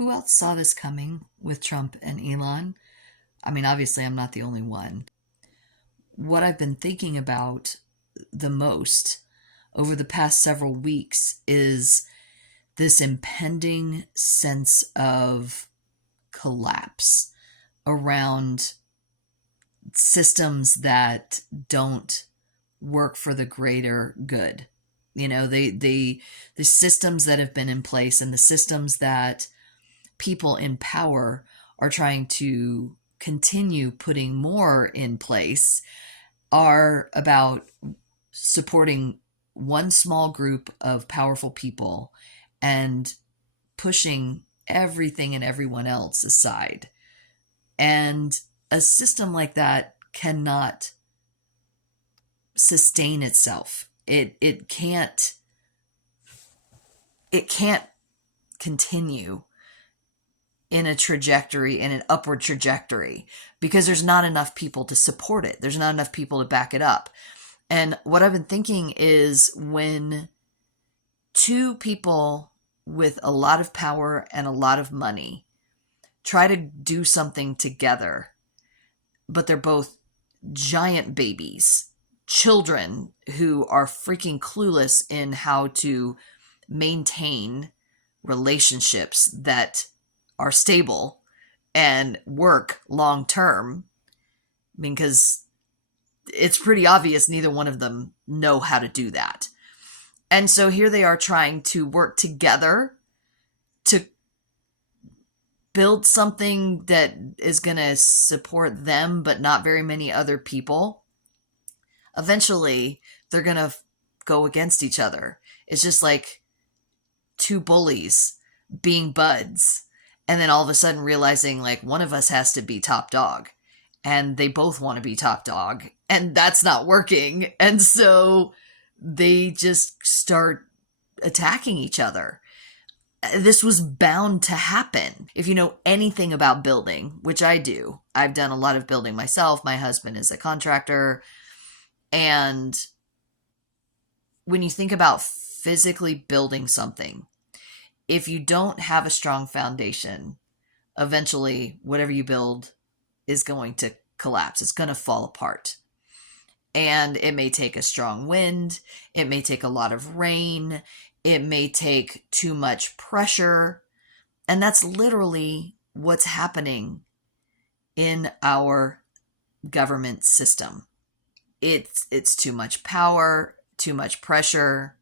who else saw this coming with Trump and Elon? I mean, obviously, I'm not the only one. What I've been thinking about the most over the past several weeks is this impending sense of collapse around systems that don't work for the greater good. You know, the systems that have been in place and the systems that people in power are trying to continue putting more in place are about supporting one small group of powerful people and pushing everything and everyone else aside. And a system like that cannot sustain itself. It can't continue in a trajectory, in an upward trajectory, because there's not enough people to support it. There's not enough people to back it up. And what I've been thinking is when two people with a lot of power and a lot of money try to do something together, but they're both giant babies, children who are freaking clueless in how to maintain relationships that are stable and work long term. I mean, because it's pretty obvious neither one of them know how to do that. And so here they are trying to work together to build something that is going to support them, but not very many other people. Eventually, they're going to go against each other. It's just like two bullies being buds, and then all of a sudden realizing like one of us has to be top dog, and they both want to be top dog, and that's not working. And so they just start attacking each other. This was bound to happen. If you know anything about building, which I do, I've done a lot of building myself. My husband is a contractor. And when you think about physically building something, if you don't have a strong foundation, eventually whatever you build is going to collapse. It's going to fall apart. And it may take a strong wind. It may take a lot of rain. It may take too much pressure. And that's literally what's happening in our government system. It's too much power, too much pressure,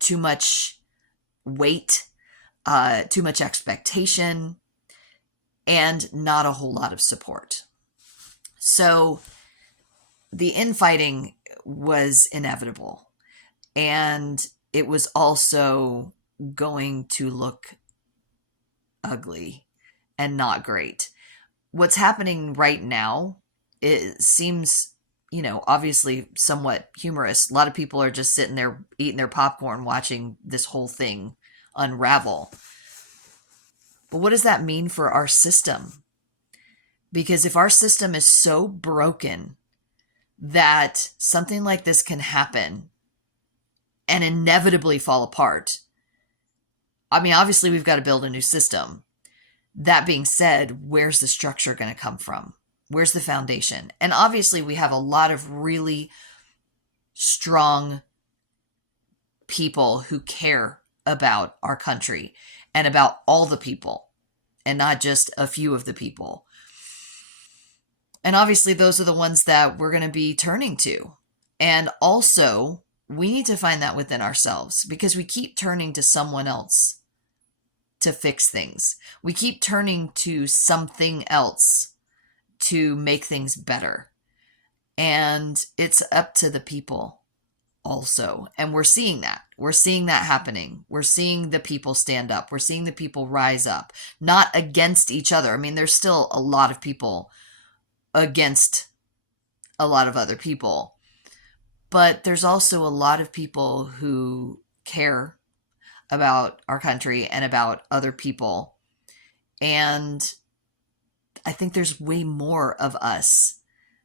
too much weight, too much expectation, and not a whole lot of support. So the infighting was inevitable, and it was also going to look ugly and not great. What's happening right now, it seems, obviously somewhat humorous. A lot of people are just sitting there eating their popcorn watching this whole thing unravel. But what does that mean for our system? Because if our system is so broken that something like this can happen and inevitably fall apart, I mean, obviously we've got to build a new system. That being said, where's the structure going to come from? Where's the foundation? And obviously we have a lot of really strong people who care about our country and about all the people and not just a few of the people. And obviously those are the ones that we're going to be turning to. And also we need to find that within ourselves, because we keep turning to someone else to fix things. We keep turning to something else to make things better. And it's up to the people also. And we're seeing that. We're seeing that happening. We're seeing the people stand up. We're seeing the people rise up, not against each other. I mean, there's still a lot of people against a lot of other people, but there's also a lot of people who care about our country and about other people. And I think there's way more of us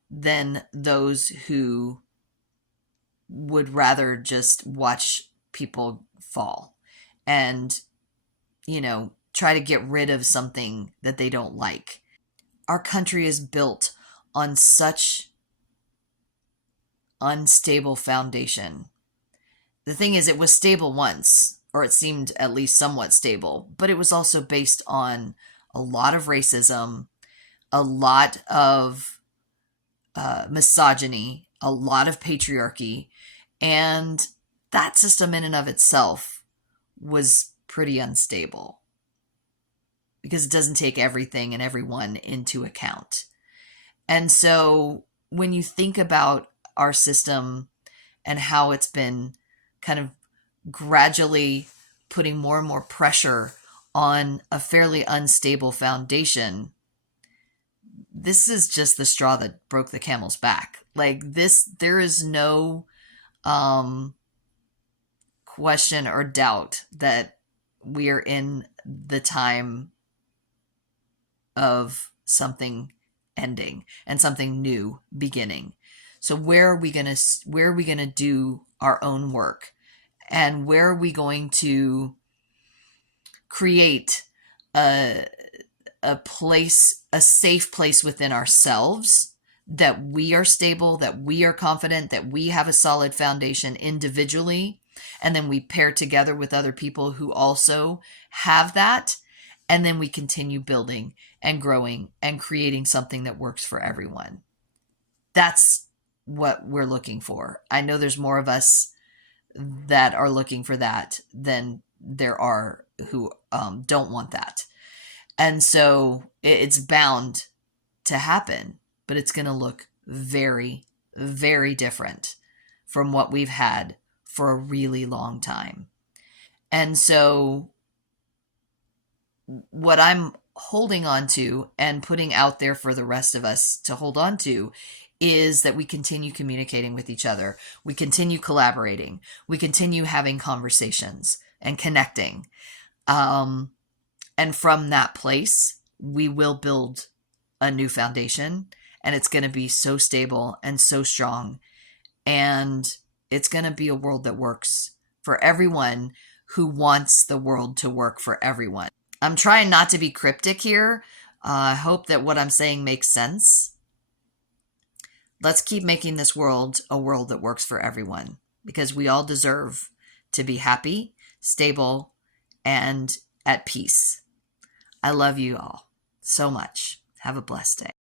than those who would rather just watch people fall and, try to get rid of something that they don't like. Our country is built on such unstable foundation. The thing is, it was stable once, or it seemed at least somewhat stable, but it was also based on a lot of racism, a lot of misogyny, a lot of patriarchy, and that system in and of itself was pretty unstable because it doesn't take everything and everyone into account. And so when you think about our system and how it's been kind of gradually putting more and more pressure on a fairly unstable foundation, this is just the straw that broke the camel's back. Like this, there is no question or doubt that we are in the time of something ending and something new beginning. So where are we going to do our own work, and where are we going to create a place, a safe place within ourselves, that we are stable, that we are confident, that we have a solid foundation individually, and then we pair together with other people who also have that, and then we continue building and growing and creating something that works for everyone. That's what we're looking for. I know there's more of us that are looking for that than there are who don't want that. And so it's bound to happen, but it's going to look very, very different from what we've had for a really long time. And so what I'm holding on to and putting out there for the rest of us to hold on to is that we continue communicating with each other. We continue collaborating. We continue having conversations and connecting. And from that place, we will build a new foundation, and it's going to be so stable and so strong. And it's going to be a world that works for everyone who wants the world to work for everyone. I'm trying not to be cryptic here. I hope that what I'm saying makes sense. Let's keep making this world a world that works for everyone, because we all deserve to be happy, stable, and at peace. I love you all so much. Have a blessed day.